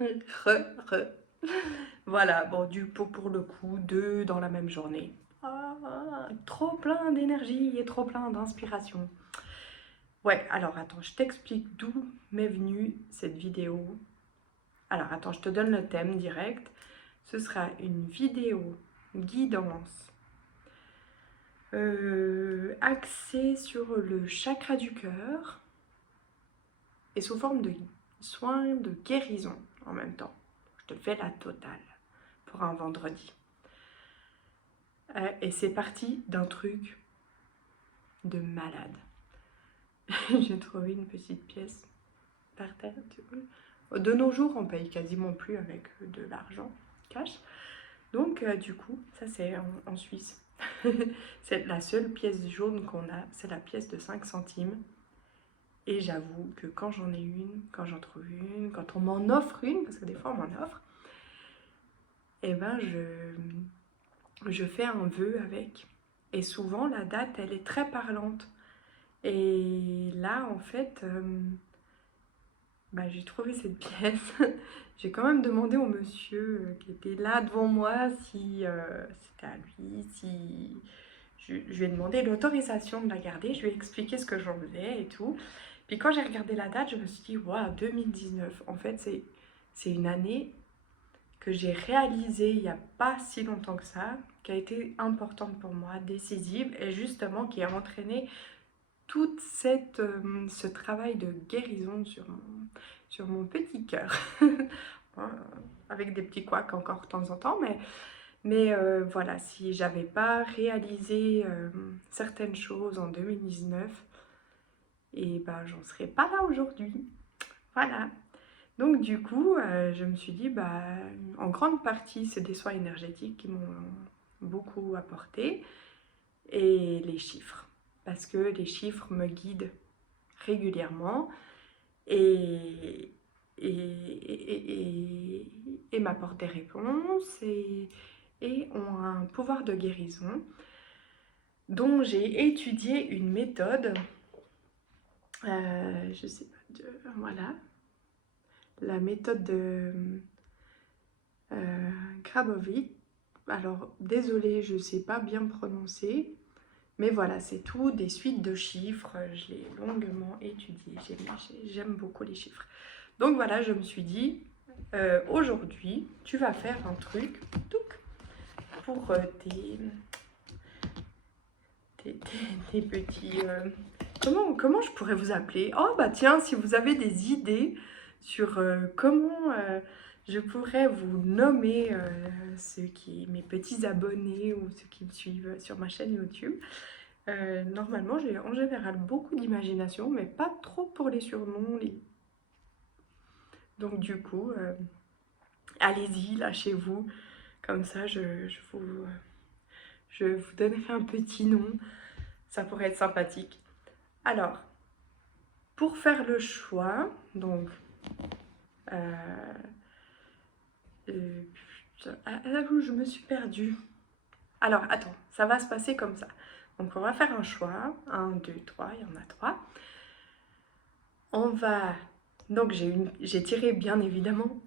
Re. Voilà, bon, pour le coup, 2 dans la même journée. Trop plein d'énergie et trop plein d'inspiration. Ouais, alors attends, je t'explique d'où m'est venue cette vidéo. Alors attends, je te donne le thème direct. Ce sera une vidéo guidance axée sur le chakra du cœur et sous forme de soins de guérison en même temps. Je te fais la totale pour un vendredi. Et c'est parti d'un truc de malade. J'ai trouvé une petite pièce par terre. De nos jours, on paye quasiment plus avec de l'argent cash. Donc, du coup, ça c'est en Suisse. C'est la seule pièce jaune qu'on a, c'est la pièce de 5 centimes. Et j'avoue que quand j'en ai une, quand j'en trouve une, quand on m'en offre une, parce que des fois on m'en offre, eh ben je fais un vœu avec. Et souvent la date, elle est très parlante. Et là, en fait, j'ai trouvé cette pièce. J'ai quand même demandé au monsieur qui était là devant moi si c'était à lui, si... Je lui ai demandé l'autorisation de la garder, je lui ai expliqué ce que j'en faisais et tout. Puis quand j'ai regardé la date, je me suis dit, waouh, 2019. En fait, c'est une année que j'ai réalisée il n'y a pas si longtemps que ça, qui a été importante pour moi, décisive, et justement qui a entraîné tout ce travail de guérison sur mon petit cœur. Bon, avec des petits couacs encore de temps en temps, mais voilà, si j'avais pas réalisé certaines choses en 2019, et ben j'en serais pas là aujourd'hui. Voilà. Donc du coup, je me suis dit, en grande partie, c'est des soins énergétiques qui m'ont beaucoup apporté, et les chiffres. Parce que les chiffres me guident régulièrement et, et m'apportent des réponses et ont un pouvoir de guérison dont j'ai étudié une méthode, je sais pas, voilà, la méthode de Grabovoi. Alors, désolée, je ne sais pas bien prononcer, mais voilà, c'est tout, des suites de chiffres, je l'ai longuement étudié, j'aime beaucoup les chiffres. Donc voilà, je me suis dit, aujourd'hui, tu vas faire un truc pour tes petits... comment je pourrais vous appeler? Oh bah tiens, si vous avez des idées sur comment je pourrais vous nommer mes petits abonnés ou ceux qui me suivent sur ma chaîne YouTube. Normalement, j'ai en général beaucoup d'imagination, mais pas trop pour les surnoms. Donc du coup, allez-y, lâchez-vous. Comme ça, je vous donnerai un petit nom. Ça pourrait être sympathique. Alors, pour faire le choix, donc... je me suis perdue. Alors, attends, ça va se passer comme ça. Donc, on va faire un choix. 1, 2, 3, il y en a 3. On va... Donc, j'ai tiré, bien évidemment,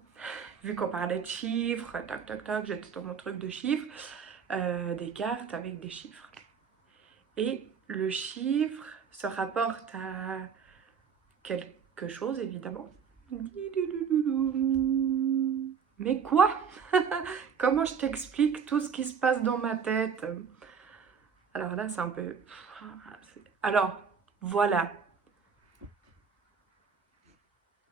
vu qu'on parlait de chiffres, toc, toc, toc, j'étais dans mon truc de chiffres, des cartes avec des chiffres. Et le chiffre se rapporte à quelque chose, évidemment. Mais quoi? Comment je t'explique tout ce qui se passe dans ma tête? Alors là, c'est un peu... Alors, voilà.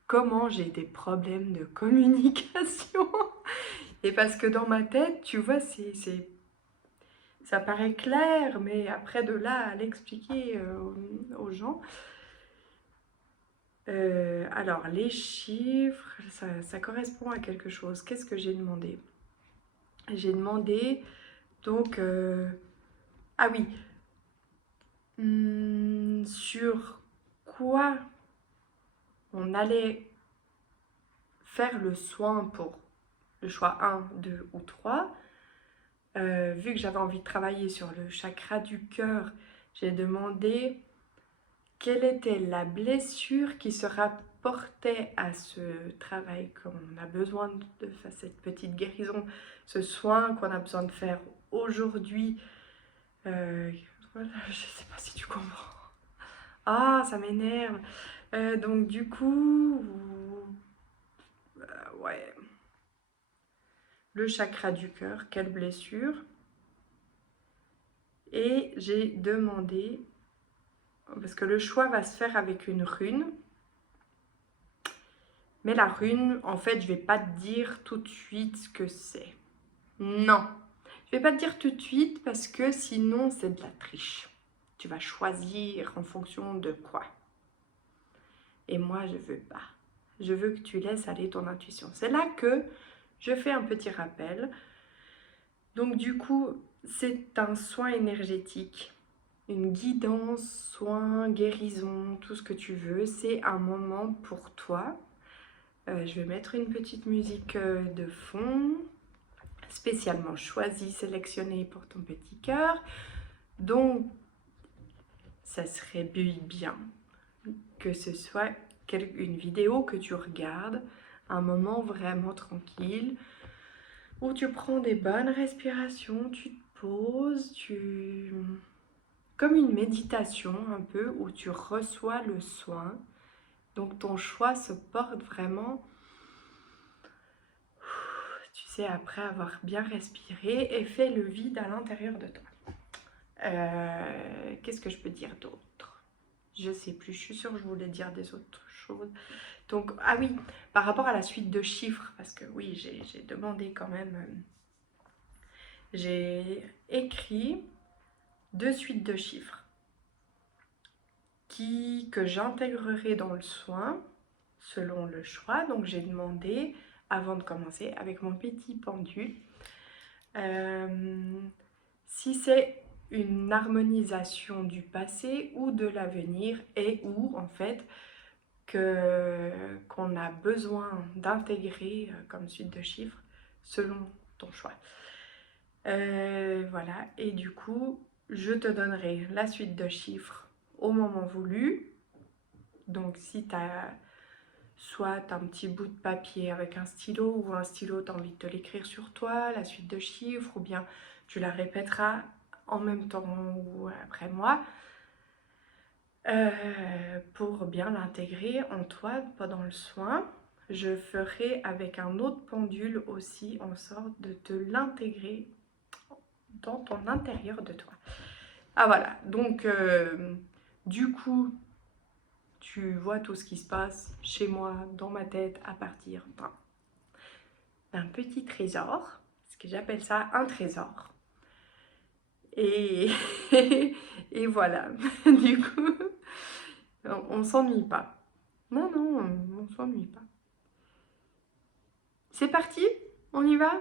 Comment j'ai des problèmes de communication? Et parce que dans ma tête, tu vois, ça paraît clair, mais après de là à l'expliquer aux gens... alors, les chiffres, ça correspond à quelque chose. Qu'est-ce que j'ai demandé? J'ai demandé, donc... ah oui, sur quoi on allait faire le soin pour le choix 1, 2 ou 3. Vu que j'avais envie de travailler sur le chakra du cœur, j'ai demandé quelle était la blessure qui se portait à ce travail qu'on a besoin de faire, cette petite guérison, ce soin qu'on a besoin de faire aujourd'hui. Voilà, je sais pas si tu comprends. Ah, ça m'énerve. Donc du coup, ouais. Le chakra du cœur, quelle blessure. Et j'ai demandé, parce que le choix va se faire avec une rune. Mais la rune, en fait, je vais pas te dire tout de suite ce que c'est. Non, je vais pas te dire tout de suite parce que sinon c'est de la triche. Tu vas choisir en fonction de quoi. Et moi, je veux pas. Je veux que tu laisses aller ton intuition. C'est là que je fais un petit rappel. Donc du coup, c'est un soin énergétique, une guidance, soin, guérison, tout ce que tu veux. C'est un moment pour toi. Je vais mettre une petite musique de fond, spécialement choisie, sélectionnée pour ton petit cœur. Donc, ça serait bien que ce soit une vidéo que tu regardes, un moment vraiment tranquille, où tu prends des bonnes respirations, tu te poses, comme une méditation un peu, où tu reçois le soin. Donc ton choix se porte vraiment, tu sais, après avoir bien respiré et fait le vide à l'intérieur de toi. Qu'est-ce que je peux dire d'autre? Je sais plus, je suis sûre que je voulais dire des autres choses. Donc, ah oui, par rapport à la suite de chiffres, parce que oui, j'ai demandé quand même, j'ai écrit 2 suites de chiffres que j'intégrerai dans le soin selon le choix. Donc j'ai demandé, avant de commencer, avec mon petit pendule, si c'est une harmonisation du passé ou de l'avenir, et où en fait qu'on a besoin d'intégrer comme suite de chiffres selon ton choix. Voilà, et du coup je te donnerai la suite de chiffres au moment voulu. Donc si tu as soit un petit bout de papier avec un stylo, ou un stylo, tu as envie de te l'écrire sur toi, la suite de chiffres, ou bien tu la répéteras en même temps ou après moi, pour bien l'intégrer en toi pendant le soin. Je ferai avec un autre pendule aussi en sorte de te l'intégrer dans ton intérieur de toi. Ah voilà, donc du coup, tu vois tout ce qui se passe chez moi, dans ma tête, à partir d'un petit trésor, parce que j'appelle ça un trésor. Et, et voilà, du coup, on s'ennuie pas. Non, on s'ennuie pas. C'est parti, on y va.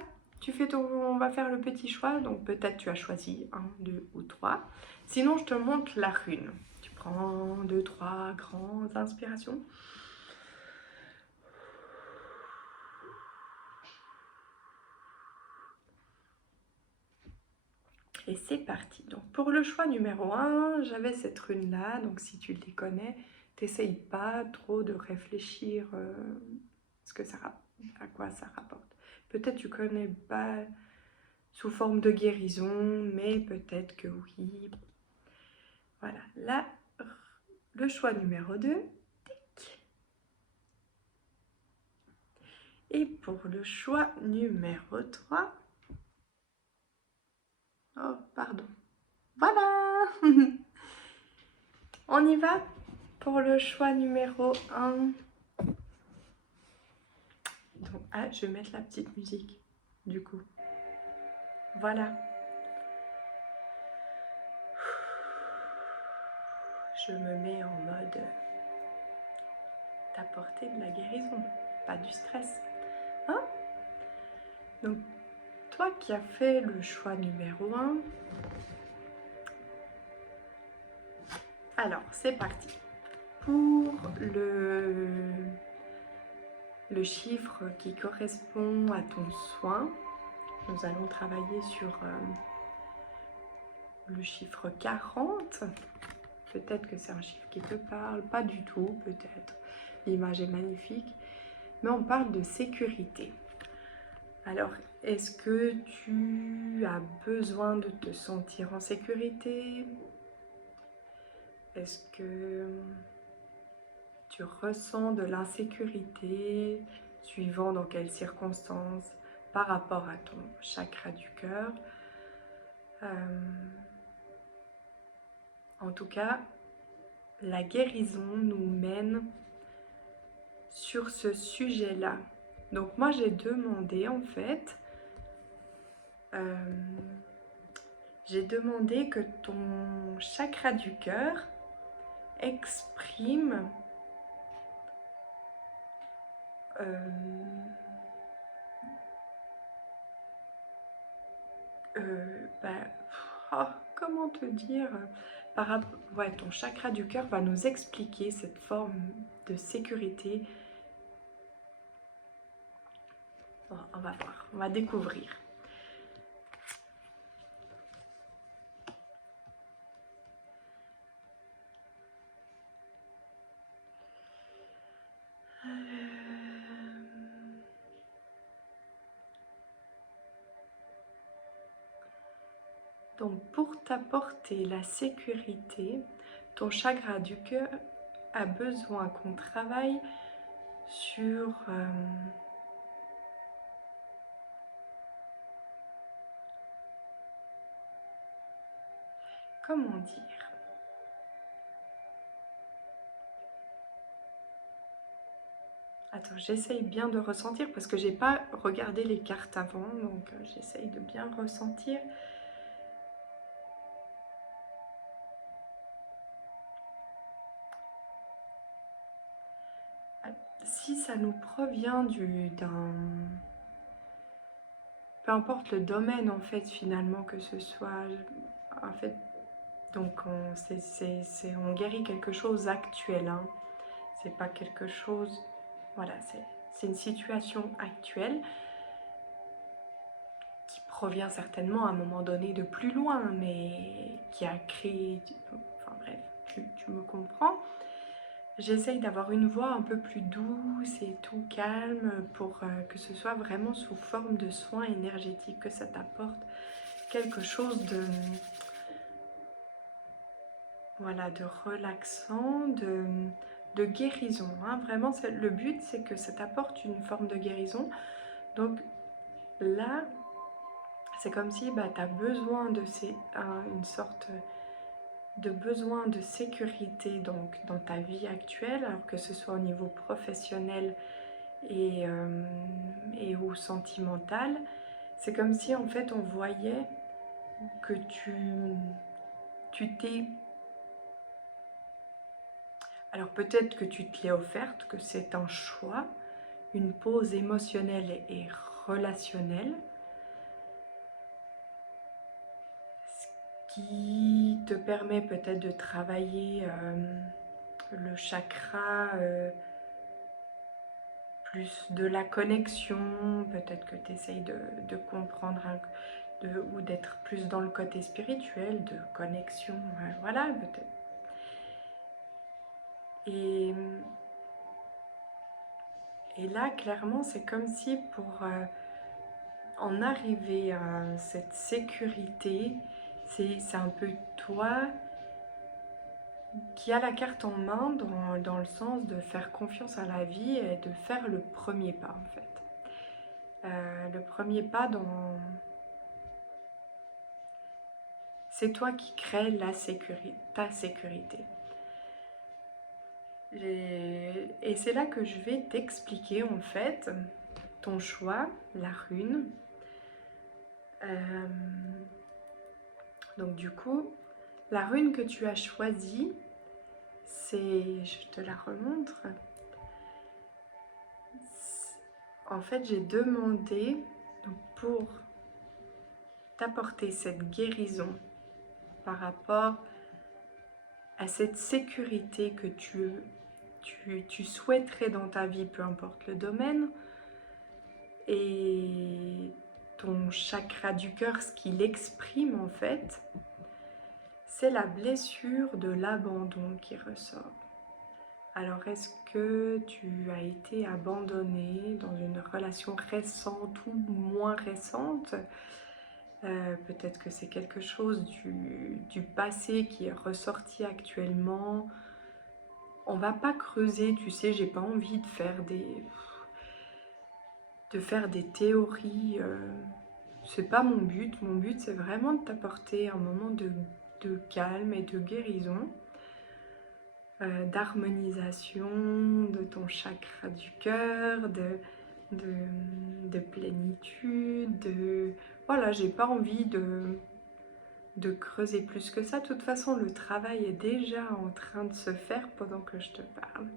On va faire le petit choix, donc peut-être tu as choisi 1, 2 ou 3. Sinon, je te montre la rune. Tu prends 2, 3 grandes inspirations. Et c'est parti. Donc pour le choix numéro 1, j'avais cette rune-là. Donc si tu les connais, t'essayes pas trop de réfléchir à quoi ça rapporte. Peut-être tu connais pas sous forme de guérison, mais peut-être que oui. Voilà, là, le choix numéro 2. Et pour le choix numéro 3, oh, pardon. Voilà. On y va pour le choix numéro 1. Donc, ah, je vais mettre la petite musique, du coup. Voilà. Je me mets en mode d'apporter de la guérison, pas du stress. Hein? Donc, toi qui as fait le choix numéro 1, alors c'est parti. Pour le chiffre qui correspond à ton soin, nous allons travailler sur le chiffre 40. Peut-être que c'est un chiffre qui te parle, pas du tout, peut-être. l'image est magnifique, mais on parle de sécurité. Alors, est-ce que tu as besoin de te sentir en sécurité? Est-ce que tu ressens de l'insécurité suivant dans quelles circonstances par rapport à ton chakra du cœur? En tout cas, la guérison nous mène sur ce sujet-là. Donc moi j'ai demandé en fait, j'ai demandé que ton chakra du cœur exprime comment te dire, ouais, ton chakra du cœur va nous expliquer cette forme de sécurité. Bon, on va voir, on va découvrir. Donc pour t'apporter la sécurité, ton chakra du cœur a besoin qu'on travaille sur comment dire? Attends, j'essaye bien de ressentir parce que j'ai pas regardé les cartes avant, donc j'essaye de bien ressentir. Si ça nous provient d'un... Peu importe le domaine en fait finalement que ce soit, en fait, donc on guérit quelque chose actuel, hein. C'est pas quelque chose, voilà, c'est une situation actuelle qui provient certainement à un moment donné de plus loin, mais qui a créé, enfin bref, tu me comprends. J'essaye d'avoir une voix un peu plus douce et tout calme pour que ce soit vraiment sous forme de soins énergétiques, que ça t'apporte quelque chose de, voilà, de relaxant, de guérison. Hein. Vraiment, le but, c'est que ça t'apporte une forme de guérison. Donc là, c'est comme si tu as besoin de une sorte de besoin de sécurité donc, dans ta vie actuelle, alors que ce soit au niveau professionnel et ou sentimental. C'est comme si en fait on voyait que tu t'es... Alors peut-être que tu te l'es offerte, que c'est un choix, une pause émotionnelle et relationnelle, qui te permet peut-être de travailler le chakra, plus de la connexion, peut-être que tu essayes de comprendre ou d'être plus dans le côté spirituel, de connexion, voilà, peut-être. Et là, clairement, c'est comme si pour en arriver à cette sécurité, c'est un peu toi qui a la carte en main dans le sens de faire confiance à la vie et de faire le premier pas en fait. Le premier pas dans... C'est toi qui crée ta sécurité. Et c'est là que je vais t'expliquer en fait ton choix, la rune. Donc du coup, la rune que tu as choisie, je te la remontre. En fait, j'ai demandé pour t'apporter cette guérison par rapport à cette sécurité que tu souhaiterais dans ta vie, peu importe le domaine, et ton chakra du cœur, ce qu'il exprime en fait, c'est la blessure de l'abandon qui ressort. Alors, est-ce que tu as été abandonné dans une relation récente ou moins récente? Peut-être que c'est quelque chose du passé qui est ressorti actuellement. On va pas creuser, tu sais, j'ai pas envie de faire des théories. C'est pas mon but. Mon but, c'est vraiment de t'apporter un moment de calme et de guérison, d'harmonisation de ton chakra du cœur, de plénitude. Voilà, j'ai pas envie de creuser plus que ça. De toute façon, le travail est déjà en train de se faire pendant que je te parle.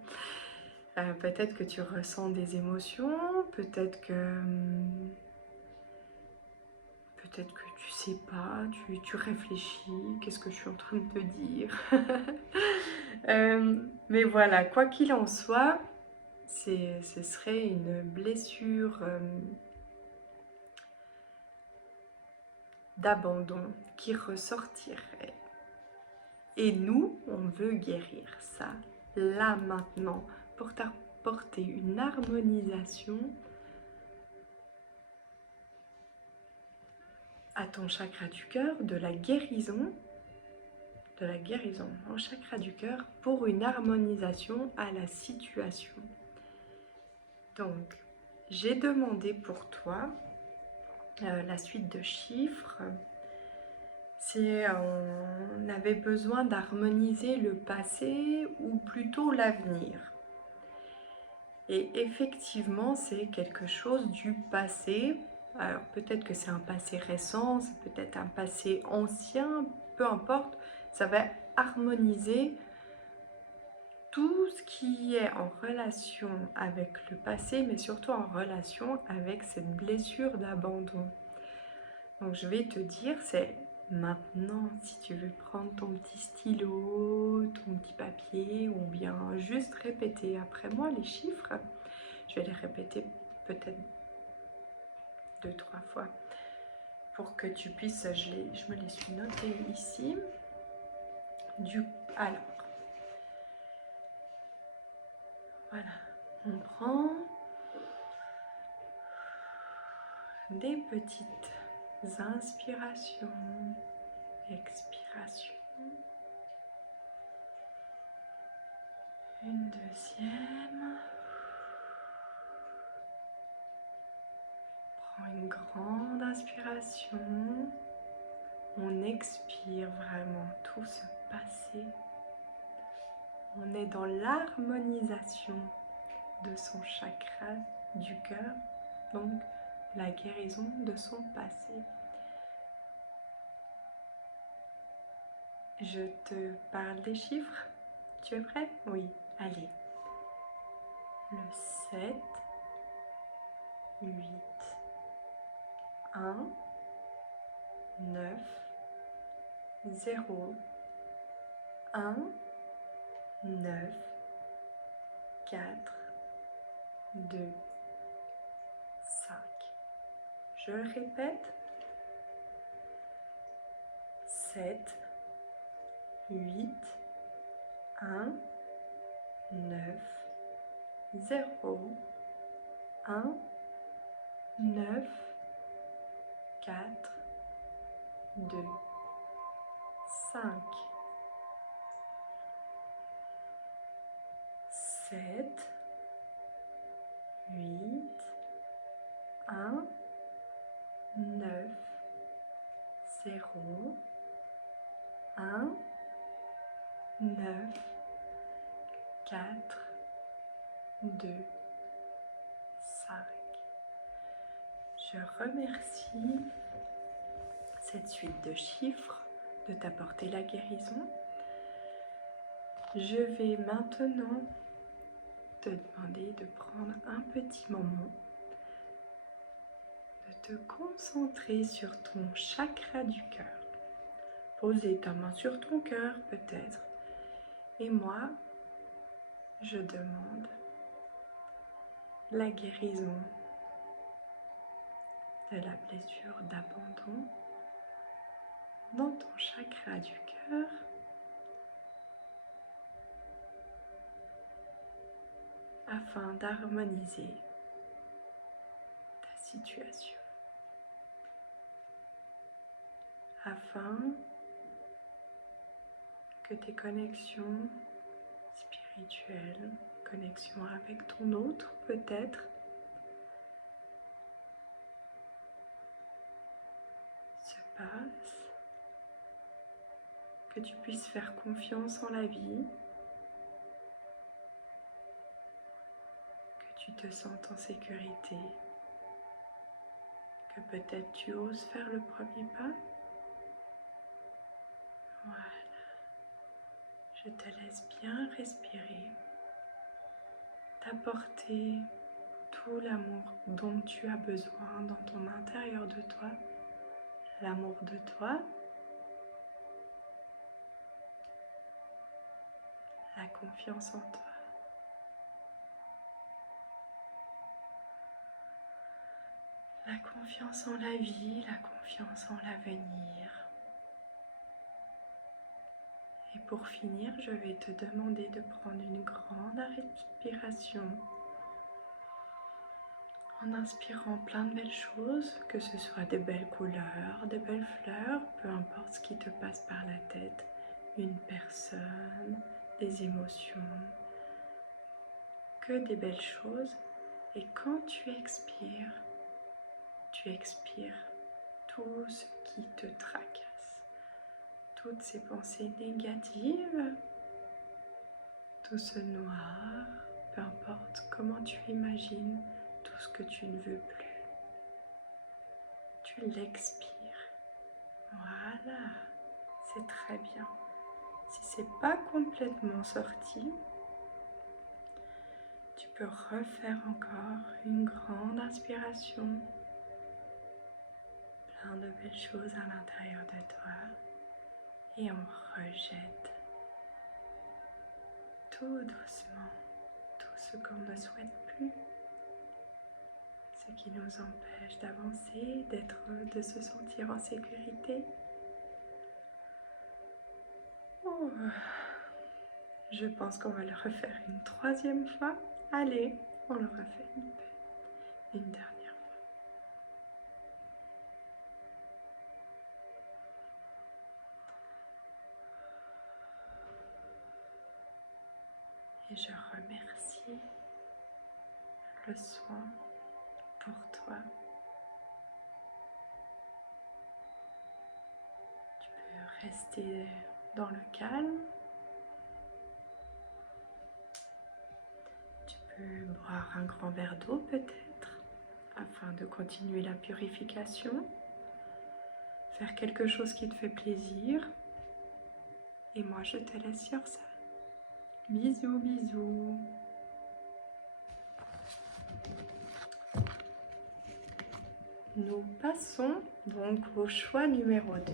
Peut-être que tu ressens des émotions, peut-être que tu sais pas, tu réfléchis, qu'est-ce que je suis en train de te dire. Mais voilà, quoi qu'il en soit, ce serait une blessure d'abandon qui ressortirait. Et nous, on veut guérir ça, là, maintenant, pour t'apporter une harmonisation à ton chakra du cœur, de la guérison au chakra du cœur pour une harmonisation à la situation. Donc, j'ai demandé pour toi la suite de chiffres. On avait besoin d'harmoniser le passé ou plutôt l'avenir. Et effectivement, c'est quelque chose du passé. Alors peut-être que c'est un passé récent, c'est peut-être un passé ancien, peu importe. Ça va harmoniser tout ce qui est en relation avec le passé, mais surtout en relation avec cette blessure d'abandon. Donc je vais te dire, c'est maintenant, si tu veux prendre ton petit stylo, ton petit papier, ou bien juste répéter après moi les chiffres. Je vais les répéter peut-être 2-3 fois pour que tu puisses, je me les suis notées ici. Alors, voilà, on prend des petites inspirations, expirations, une deuxième, prends une grande inspiration, on expire vraiment tout ce passé, on est dans l'harmonisation de son chakra du cœur, donc la guérison de son passé. Je te parle des chiffres. Tu es prêt? Oui, allez. Le 7, 8, 1, 9, 0, 1, 9, 4, 2, 5. Je le répète. 7, 8, 1, 9, 0, 1, 9, 4, 2, 5. 7, 8, 1, 9, 0, 1, 9, 4, 2, 5. Je remercie cette suite de chiffres de t'apporter la guérison. Je vais maintenant te demander de prendre un petit moment, de te concentrer sur ton chakra du cœur. Poser ta main sur ton cœur peut-être. Et moi, je demande la guérison de la blessure d'abandon dans ton chakra du cœur. afin d'harmoniser ta situation, afin que tes connexions spirituelles, connexions avec ton autre peut-être, se passent, que tu puisses faire confiance en la vie, que tu te sentes en sécurité, que peut-être tu oses faire le premier pas. Voilà. Je te laisse bien respirer, t'apporter tout l'amour dont tu as besoin dans ton intérieur de toi, l'amour de toi, la confiance en toi, la confiance en la vie, la confiance en l'avenir. Et pour finir, je vais te demander de prendre une grande respiration en inspirant plein de belles choses, que ce soit des belles couleurs, des belles fleurs, peu importe ce qui te passe par la tête, une personne, des émotions, que des belles choses. Et quand tu expires tout ce qui te tracasse, toutes ces pensées négatives, tout ce noir, peu importe comment tu imagines tout ce que tu ne veux plus. Tu l'expires. Voilà, c'est très bien. Si c'est pas complètement sorti, tu peux refaire encore une grande inspiration. Plein de belles choses à l'intérieur de toi. Et on rejette tout doucement tout ce qu'on ne souhaite plus. Ce qui nous empêche d'avancer, de se sentir en sécurité. Oh. Je pense qu'on va le refaire une troisième fois. Allez, on le refait une dernière fois. Et je remercie le soin pour toi. Tu peux rester dans le calme. Tu peux boire un grand verre d'eau peut-être, afin de continuer la purification. Faire quelque chose qui te fait plaisir. Et moi, je te laisse sur ça. Bisous, bisous. Nous passons donc au choix numéro 2.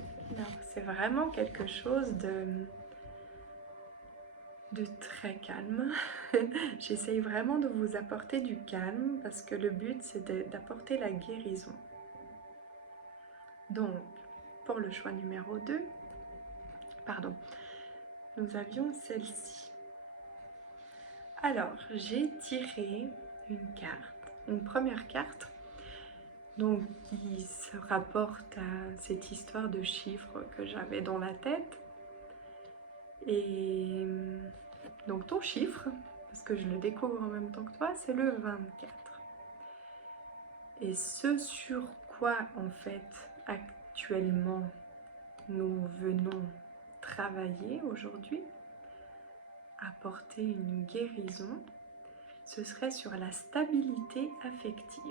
C'est vraiment quelque chose de très calme. J'essaye vraiment de vous apporter du calme parce que le but c'est d'apporter la guérison. Donc, pour le choix numéro 2, nous avions celle-ci. Alors, j'ai tiré une première carte, donc qui se rapporte à cette histoire de chiffres que j'avais dans la tête. Et donc ton chiffre, parce que je le découvre en même temps que toi, c'est le 24. Et ce sur quoi en fait actuellement nous venons travailler aujourd'hui, apporter une guérison, ce serait sur la stabilité affective.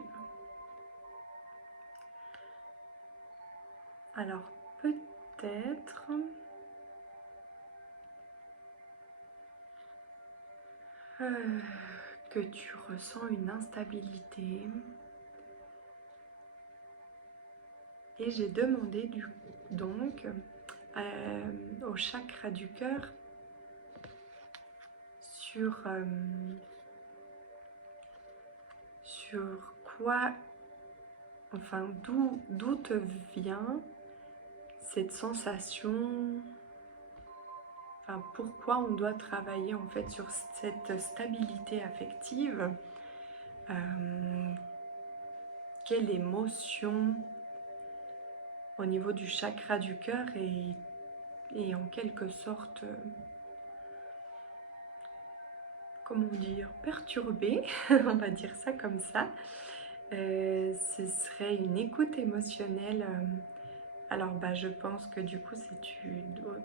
Alors peut-être que tu ressens une instabilité. Et j'ai demandé donc au chakra du cœur sur quoi, enfin d'où te vient cette sensation enfin, pourquoi on doit travailler en fait sur cette stabilité affective. Quelle émotion au niveau du chakra du cœur est en quelque sorte, comment dire, perturbée, on va dire ça comme ça. Ce serait une écoute émotionnelle. Alors je pense que du coup si tu dois...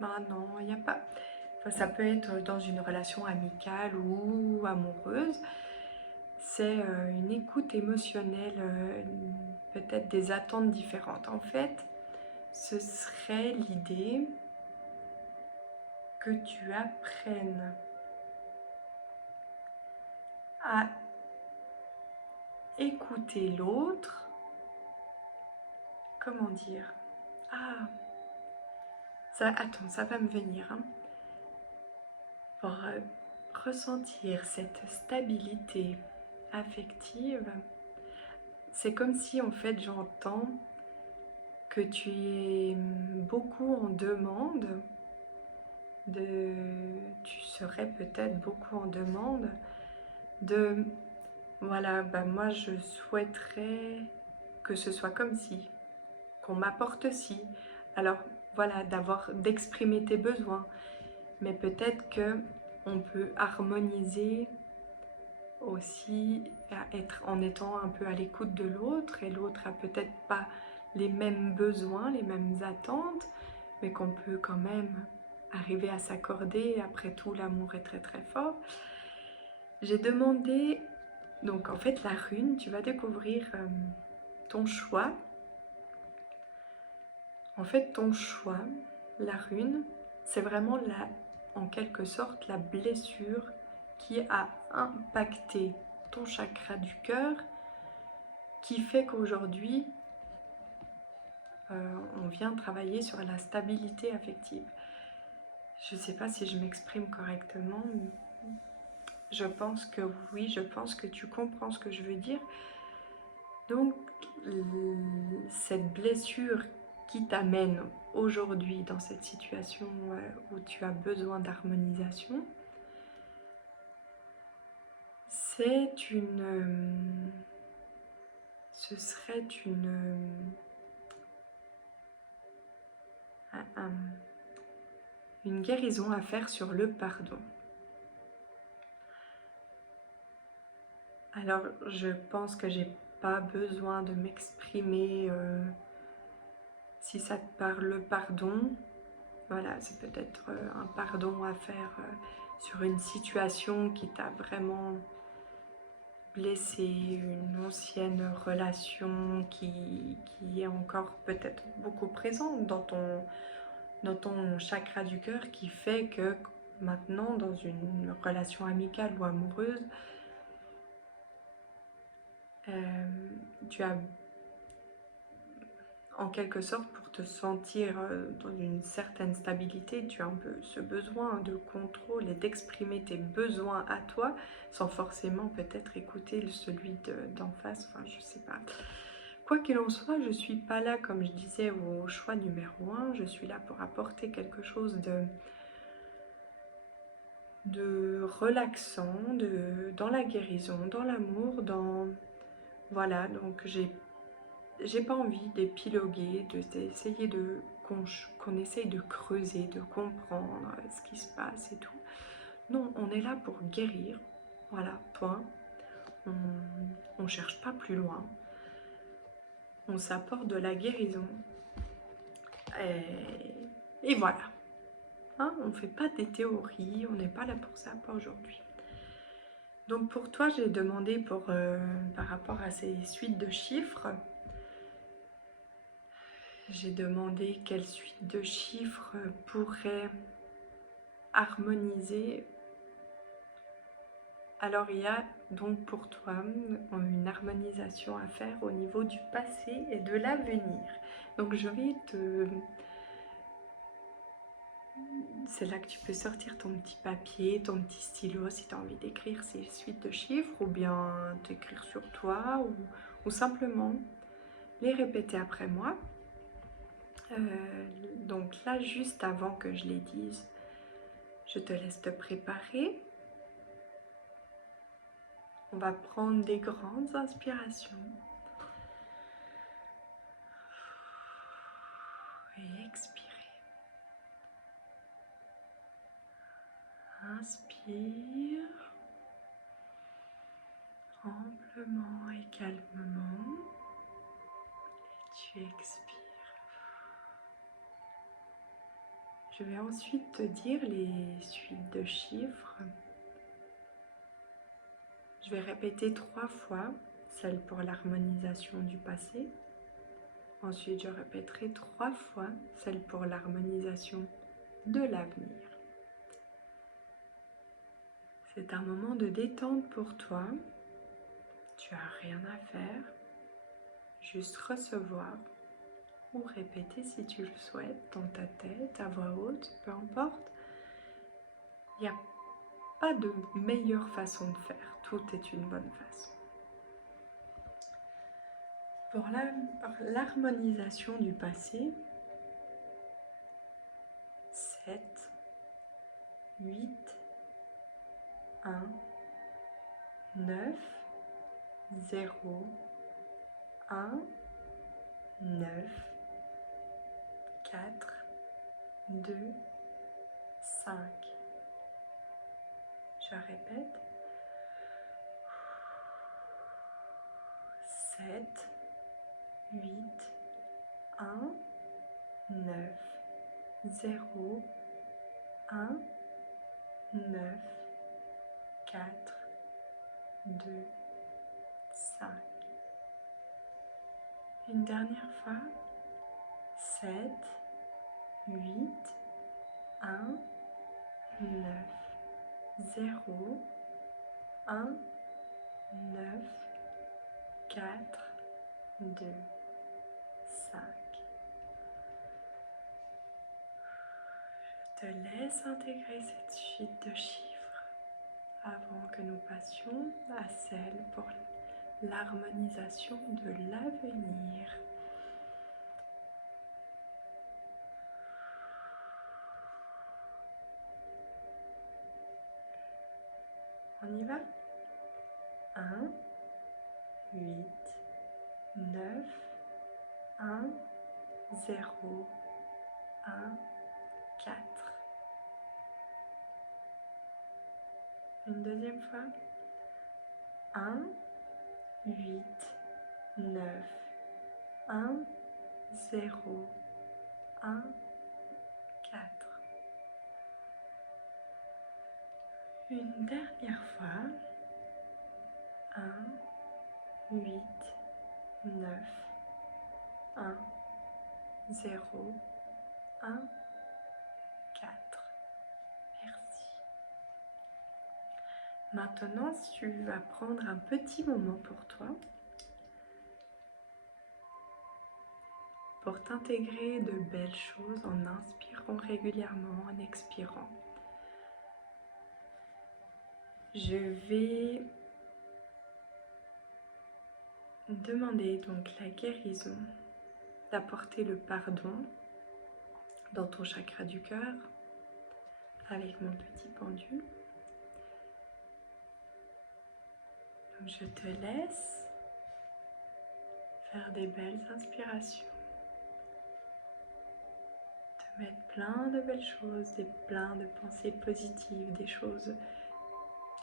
Ben non, il n'y a pas... Enfin, ça peut être dans une relation amicale ou amoureuse. C'est une écoute émotionnelle, peut-être des attentes différentes. En fait, ce serait l'idée que tu apprennes à écouter l'autre. Comment dire? Ah, ça, attends, ça va me venir. Hein. Pour ressentir cette stabilité affective, c'est comme si en fait j'entends que tu es beaucoup en demande, tu serais peut-être beaucoup en demande de, voilà, moi je souhaiterais que ce soit comme si, qu'on m'apporte ci, alors voilà, d'exprimer tes besoins, mais peut-être que on peut harmoniser aussi en étant un peu à l'écoute de l'autre, et l'autre a peut-être pas les mêmes besoins, les mêmes attentes, mais qu'on peut quand même arriver à s'accorder. Après tout, l'amour est très très fort. J'ai demandé, donc en fait la rune, tu vas découvrir ton choix. En fait ton choix, la rune, c'est vraiment en quelque sorte la blessure qui a impacté ton chakra du cœur, qui fait qu'aujourd'hui, on vient travailler sur la stabilité affective. Je ne sais pas si je m'exprime correctement, mais je pense que oui, je pense que tu comprends ce que je veux dire. Donc, cette blessure qui t'amène aujourd'hui dans cette situation où tu as besoin d'harmonisation, c'est une... ce serait une guérison à faire sur le pardon. Alors, je pense que j'ai pas besoin de m'exprimer si ça te parle le pardon. Voilà, c'est peut-être un pardon à faire sur une situation qui t'a vraiment blessé, une ancienne relation qui est encore peut-être beaucoup présente dans ton chakra du cœur, qui fait que maintenant, dans une relation amicale ou amoureuse, tu as en quelque sorte, pour te sentir dans une certaine stabilité, tu as un peu ce besoin de contrôle et d'exprimer tes besoins à toi, sans forcément peut-être écouter celui d'en face, enfin je sais pas. Quoi qu'il en soit, je suis pas là, comme je disais, au choix numéro 1, je suis là pour apporter quelque chose de relaxant, dans la guérison, dans l'amour, dans... Voilà, donc j'ai pas envie d'épiloguer, d'essayer qu'on essaye de creuser, de comprendre ce qui se passe et tout. Non, on est là pour guérir, voilà, point. On cherche pas plus loin. On s'apporte de la guérison. Et voilà. Hein, on fait pas des théories, on n'est pas là pour ça, pas aujourd'hui. Donc pour toi, j'ai demandé par rapport à ces suites de chiffres, j'ai demandé quelle suite de chiffres pourrait harmoniser. Alors il y a donc pour toi une harmonisation à faire au niveau du passé et de l'avenir. Donc je vais c'est là que tu peux sortir ton petit papier, ton petit stylo si tu as envie d'écrire ces suites de chiffres, ou bien t'écrire sur toi, ou simplement les répéter après moi. Donc là, juste avant que je les dise, je te laisse te préparer. On va prendre des grandes inspirations. Et expirer. Inspire amplement et calmement. Et tu expires. Je vais ensuite te dire les suites de chiffres. Je vais répéter 3 fois celle pour l'harmonisation du passé. Ensuite, je répéterai 3 fois celle pour l'harmonisation de l'avenir. C'est un moment de détente pour toi. Tu n'as rien à faire. Juste recevoir ou répéter si tu le souhaites dans ta tête, à voix haute, peu importe. Il n'y a pas de meilleure façon de faire. Tout est une bonne façon. Pour l'harmonisation du passé, 7, 8, 1, 9, 0, 1, 9, 4, 2, 5. Je répète. 7, 8, 1, 9, 0, 1, 9, 4, 2, 5. Une dernière fois. 7, 8, 1, 9, 0, 1, 9, 4, 2, 5. Je te laisse intégrer cette suite de chiffres avant que nous passions à celle pour l'harmonisation de l'avenir. On y va? 1, 8, 9, 1, 0, 1, 4. Une deuxième fois. 1, 8, 9, 1, 0, 1, 4. Une dernière fois. 1, 8, 9, 1, 0, 1, 4. Merci. Maintenant, tu vas prendre un petit moment pour toi, pour t'intégrer de belles choses en inspirant régulièrement, en expirant. Je vais demander donc la guérison, d'apporter le pardon dans ton chakra du cœur avec mon petit pendule. Donc je te laisse faire des belles inspirations, te mettre plein de belles choses, plein de pensées positives, des choses,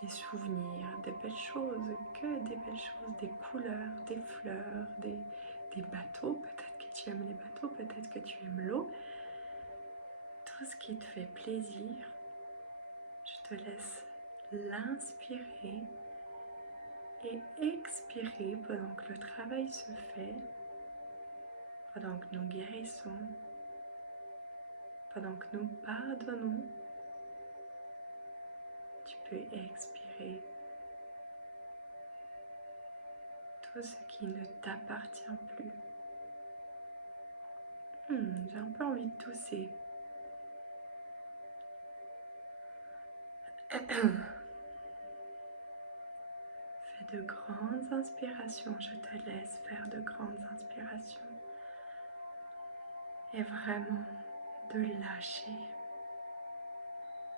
des souvenirs, des belles choses, que des belles choses, des couleurs, des fleurs, des bateaux. Peut-être que tu aimes les bateaux, peut-être que tu aimes l'eau. Tout ce qui te fait plaisir, je te laisse l'inspirer et expirer pendant que le travail se fait, pendant que nous guérissons, pendant que nous pardonnons. Tu peux expirer tout ce qui ne t'appartient plus. J'ai un peu envie de tousser. Fais de grandes inspirations, je te laisse faire de grandes inspirations. et vraiment de lâcher.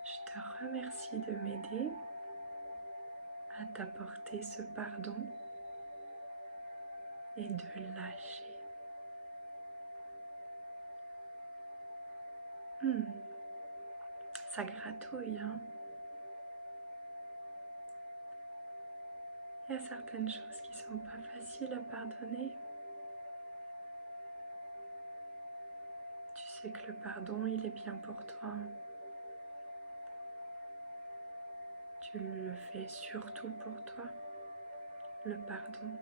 Je te remercie de m'aider à t'apporter ce pardon et de lâcher. Ça gratouille, hein? Il y a certaines choses qui sont pas faciles à pardonner. Tu sais que le pardon, il est bien pour toi. Tu le fais surtout pour toi, le pardon.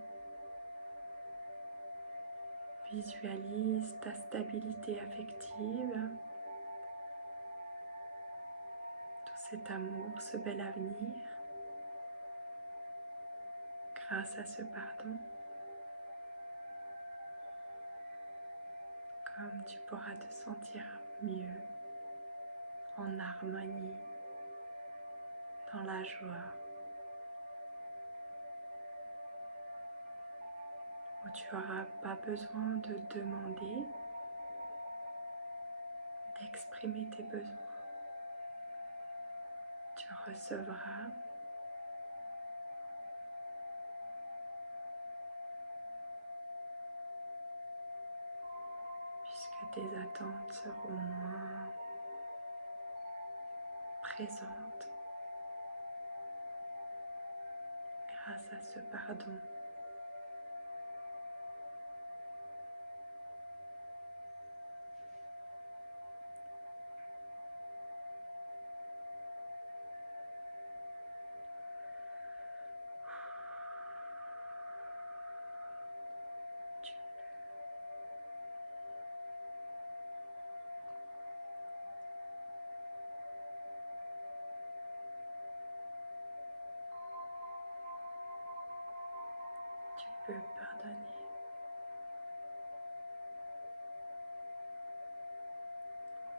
Visualise ta stabilité affective, tout cet amour, ce bel avenir, grâce à ce pardon. Comme tu pourras te sentir mieux, en harmonie, dans la joie, où tu n'auras pas besoin de demander, d'exprimer tes besoins. Tu recevras puisque tes attentes seront moins présentes grâce à ce pardon. Tu peux pardonner.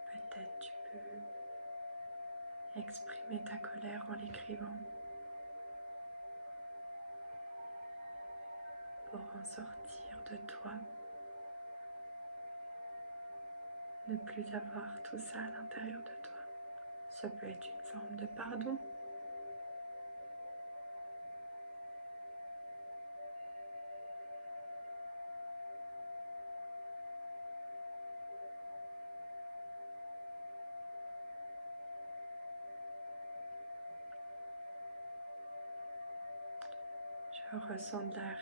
Peut-être tu peux exprimer ta colère en l'écrivant pour en sortir de toi. Ne plus avoir tout ça à l'intérieur de toi. Ça peut être une forme de pardon. Je ressens de la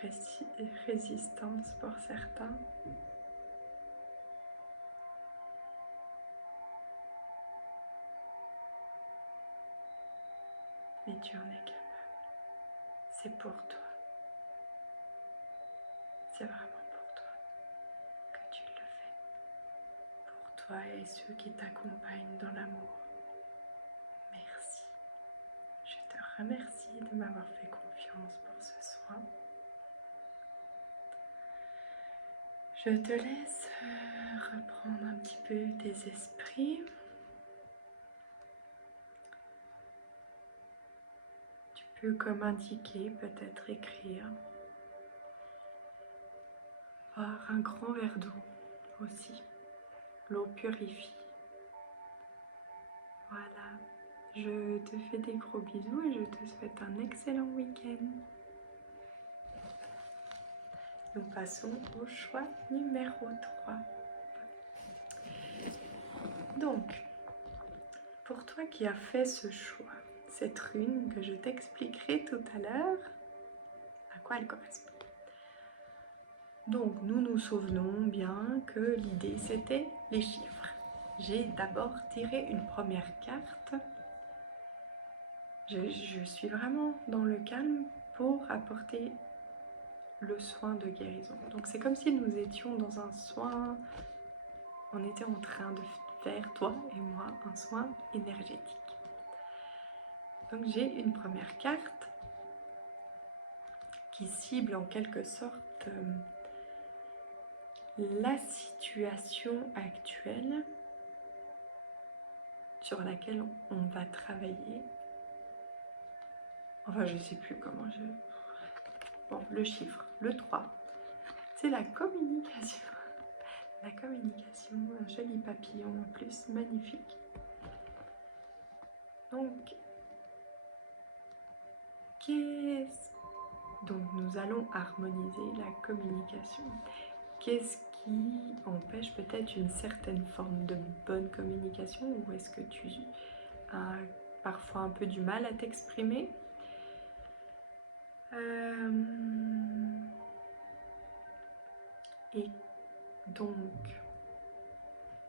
résistance pour certains. Mais tu en es capable. C'est pour toi. C'est vraiment pour toi que tu le fais. Pour toi et ceux qui t'accompagnent dans l'amour. Merci. Je te remercie de m'avoir fait confiance pour ce soin. Je te laisse reprendre un petit peu tes esprits. Tu peux, comme indiqué, peut-être écrire. Boire un grand verre d'eau aussi. L'eau purifie. Voilà. Je te fais des gros bisous et je te souhaite un excellent week-end. Nous passons au choix numéro 3. Donc, pour toi qui as fait ce choix, cette rune que je t'expliquerai tout à l'heure, à quoi elle correspond. Donc, nous nous souvenons bien que l'idée c'était les chiffres. J'ai d'abord tiré une première carte. Je suis vraiment dans le calme pour apporter le soin de guérison. Donc c'est comme si nous étions dans un soin, on était en train de faire, toi et moi, un soin énergétique. Donc j'ai une première carte qui cible en quelque sorte la situation actuelle sur laquelle on va travailler. Enfin, je ne sais plus comment je... Bon, le chiffre, le 3, c'est la communication. La communication, un joli papillon en plus, magnifique. Donc, donc nous allons harmoniser la communication. Qu'est-ce qui empêche peut-être une certaine forme de bonne communication, ou est-ce que tu as parfois un peu du mal à t'exprimer? Et donc,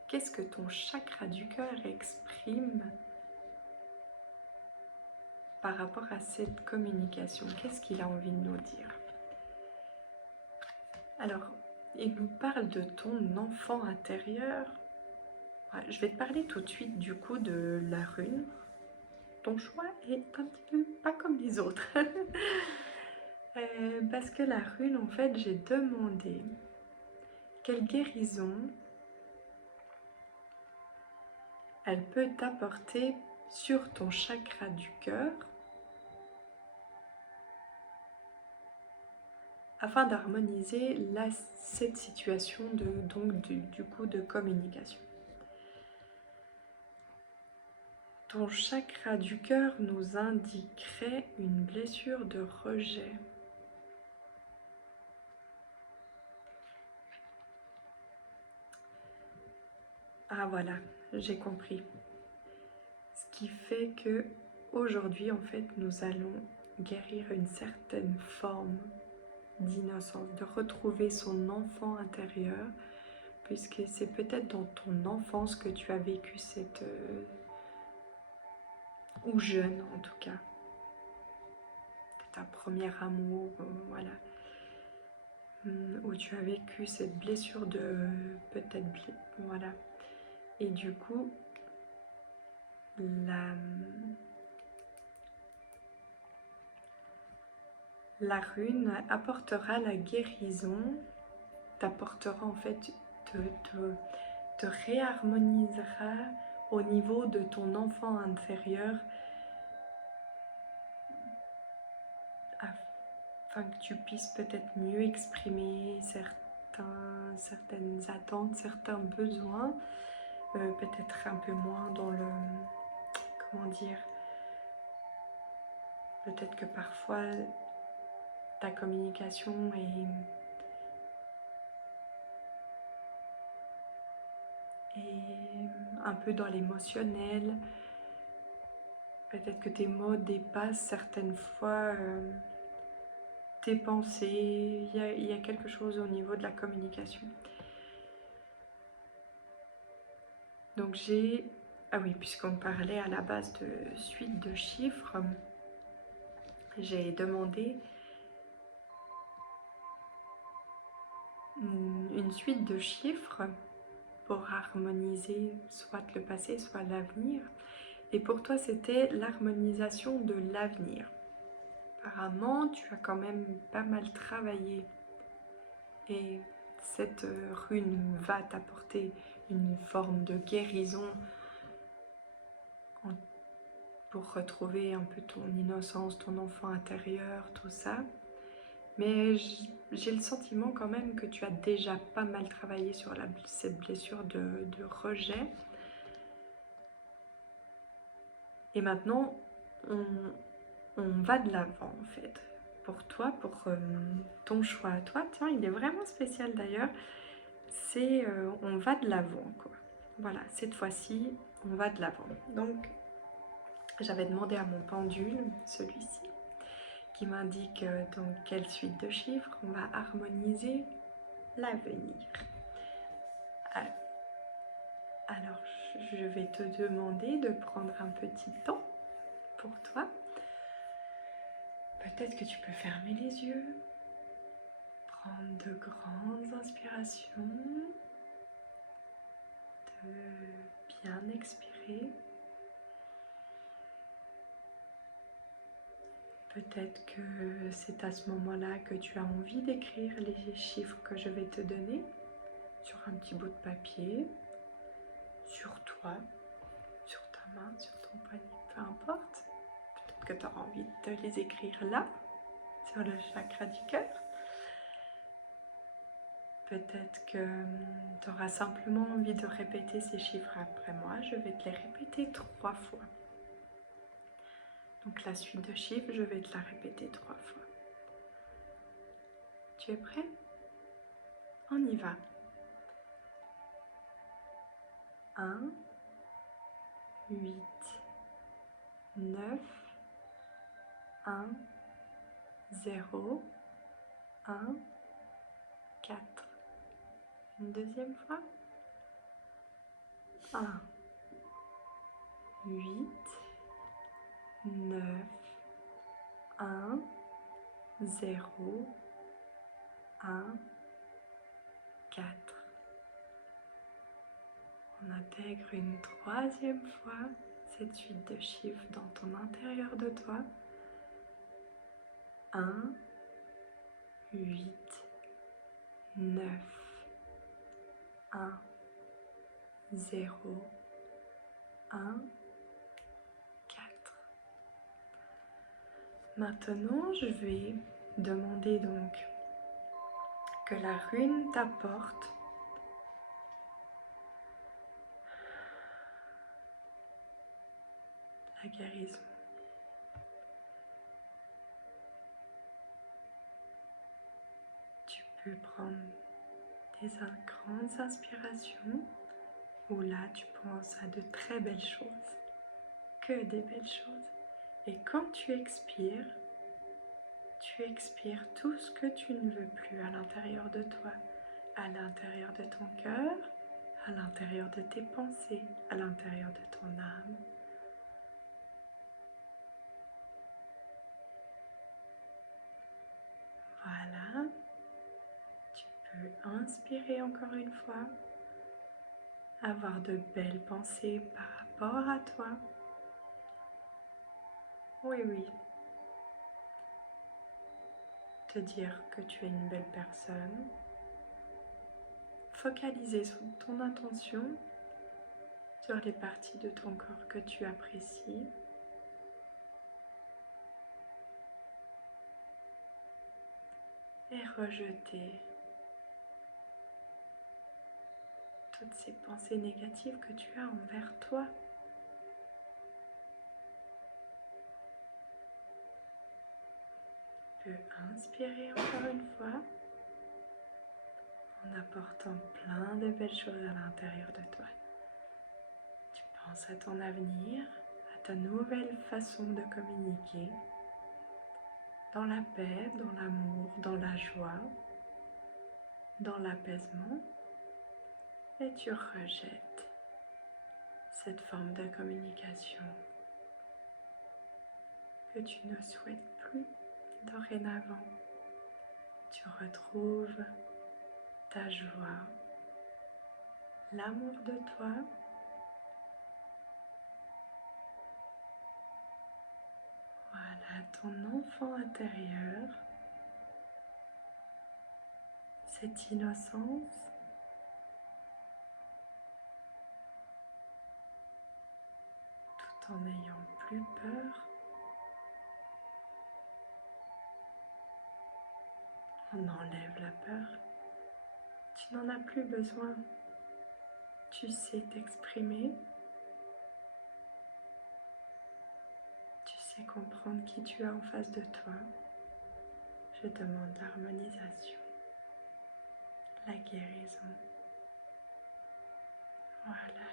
qu'est-ce que ton chakra du cœur exprime par rapport à cette communication? Qu'est-ce qu'il a envie de nous dire? Alors, il nous parle de ton enfant intérieur. Je vais te parler tout de suite du coup de la rune. Ton choix est un petit peu pas comme les autres. Parce que la rune, en fait, j'ai demandé quelle guérison elle peut t'apporter sur ton chakra du cœur afin d'harmoniser cette situation du coup de communication. Ton chakra du cœur nous indiquerait une blessure de rejet. Ah voilà, j'ai compris. Ce qui fait que aujourd'hui, en fait, nous allons guérir une certaine forme d'innocence, de retrouver son enfant intérieur, puisque c'est peut-être dans ton enfance que tu as vécu cette... ou jeune en tout cas, ta premier amour, voilà, où tu as vécu cette blessure de peut-être, voilà, et du coup, la rune apportera la guérison, t'apportera en fait, te réharmonisera au niveau de ton enfant intérieur, afin que tu puisses peut-être mieux exprimer certaines attentes, certains besoins, peut-être un peu moins dans le... comment dire, peut-être que parfois ta communication est un peu dans l'émotionnel, peut-être que tes mots dépassent certaines fois tes pensées, il y a quelque chose au niveau de la communication. Donc j'ai... Ah oui, puisqu'on parlait à la base de suite de chiffres, j'ai demandé une suite de chiffres pour harmoniser soit le passé, soit l'avenir. Et pour toi, c'était l'harmonisation de l'avenir. Apparemment, tu as quand même pas mal travaillé. Et cette rune va t'apporter une forme de guérison pour retrouver un peu ton innocence, ton enfant intérieur, tout ça. Mais j'ai le sentiment quand même que tu as déjà pas mal travaillé sur cette blessure de rejet. Et maintenant, on va de l'avant en fait. Pour toi, pour ton choix à toi, tiens, il est vraiment spécial d'ailleurs. C'est on va de l'avant quoi. Voilà, cette fois-ci, on va de l'avant. Donc, j'avais demandé à mon pendule, celui-ci, qui m'indique dans quelle suite de chiffres on va harmoniser l'avenir. Alors, je vais te demander de prendre un petit temps pour toi. Peut-être que tu peux fermer les yeux, prendre de grandes inspirations, de bien expirer. Peut-être que c'est à ce moment-là que tu as envie d'écrire les chiffres que je vais te donner sur un petit bout de papier, sur toi, sur ta main, sur ton poignet, peu importe. Peut-être que tu auras envie de les écrire là, sur le chakra du cœur. peut-être que tu auras simplement envie de répéter ces chiffres après moi. Je vais te les répéter 3 fois. Donc la suite de chiffres, je vais te la répéter 3 fois. Tu es prêt? On y va. 1, 8, 9, 1, 0, 1, 4. Une deuxième fois. 1, 8, 9, 1, 0, 1, 4. On intègre une troisième fois cette suite de chiffres dans ton intérieur de toi. 1, 8, 9, 1, 0, 1, 4. Maintenant, je vais demander donc que la rune t'apporte la guérison. Tu peux prendre des grandes inspirations où là tu penses à de très belles choses, que des belles choses. Et quand tu expires tout ce que tu ne veux plus à l'intérieur de toi, à l'intérieur de ton cœur, à l'intérieur de tes pensées, à l'intérieur de ton âme. Voilà. Tu peux inspirer encore une fois, avoir de belles pensées par rapport à toi. Oui, oui. Te dire que tu es une belle personne. Focaliser sur ton intention, sur les parties de ton corps que tu apprécies. Et rejeter toutes ces pensées négatives que tu as envers toi. Tu peux inspirer encore une fois en apportant plein de belles choses à l'intérieur de toi. Tu penses à ton avenir, à ta nouvelle façon de communiquer, dans la paix, dans l'amour, dans la joie, dans l'apaisement, et tu rejettes cette forme de communication que tu ne souhaites plus dorénavant. Tu retrouves ta joie, l'amour de toi, voilà ton enfant intérieur, cette innocence, tout en n'ayant plus peur. On enlève la peur. Tu n'en as plus besoin. Tu sais t'exprimer. Tu sais comprendre qui tu es en face de toi. Je demande l'harmonisation, la guérison. Voilà.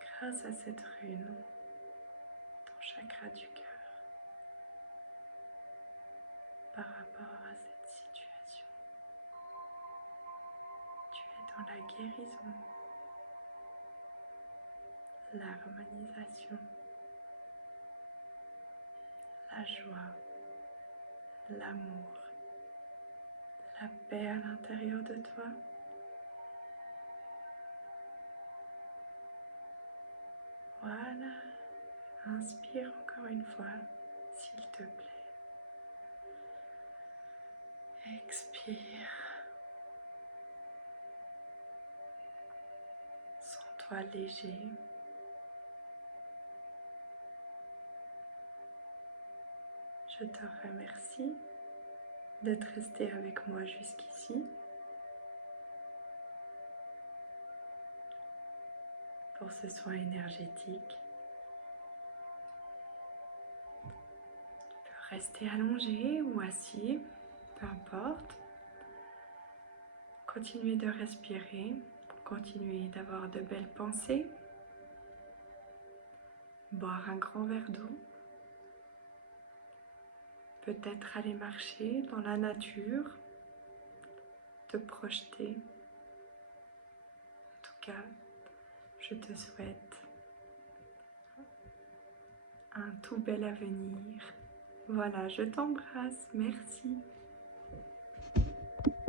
Grâce à cette rune, ton chakra du cœur, par rapport à cette situation, tu es dans la guérison, l'harmonisation, la joie, l'amour, la paix à l'intérieur de toi. Voilà. Inspire encore une fois, s'il te plaît. Expire. Sens-toi léger. Je te remercie d'être resté avec moi jusqu'ici. pour ce soin énergétique. Tu peux rester allongé ou assis, peu importe. Continuez de respirer, continuez d'avoir de belles pensées. Boire un grand verre d'eau. Peut-être aller marcher dans la nature, te projeter. En tout cas, je te souhaite un tout bel avenir. Voilà, je t'embrasse, merci.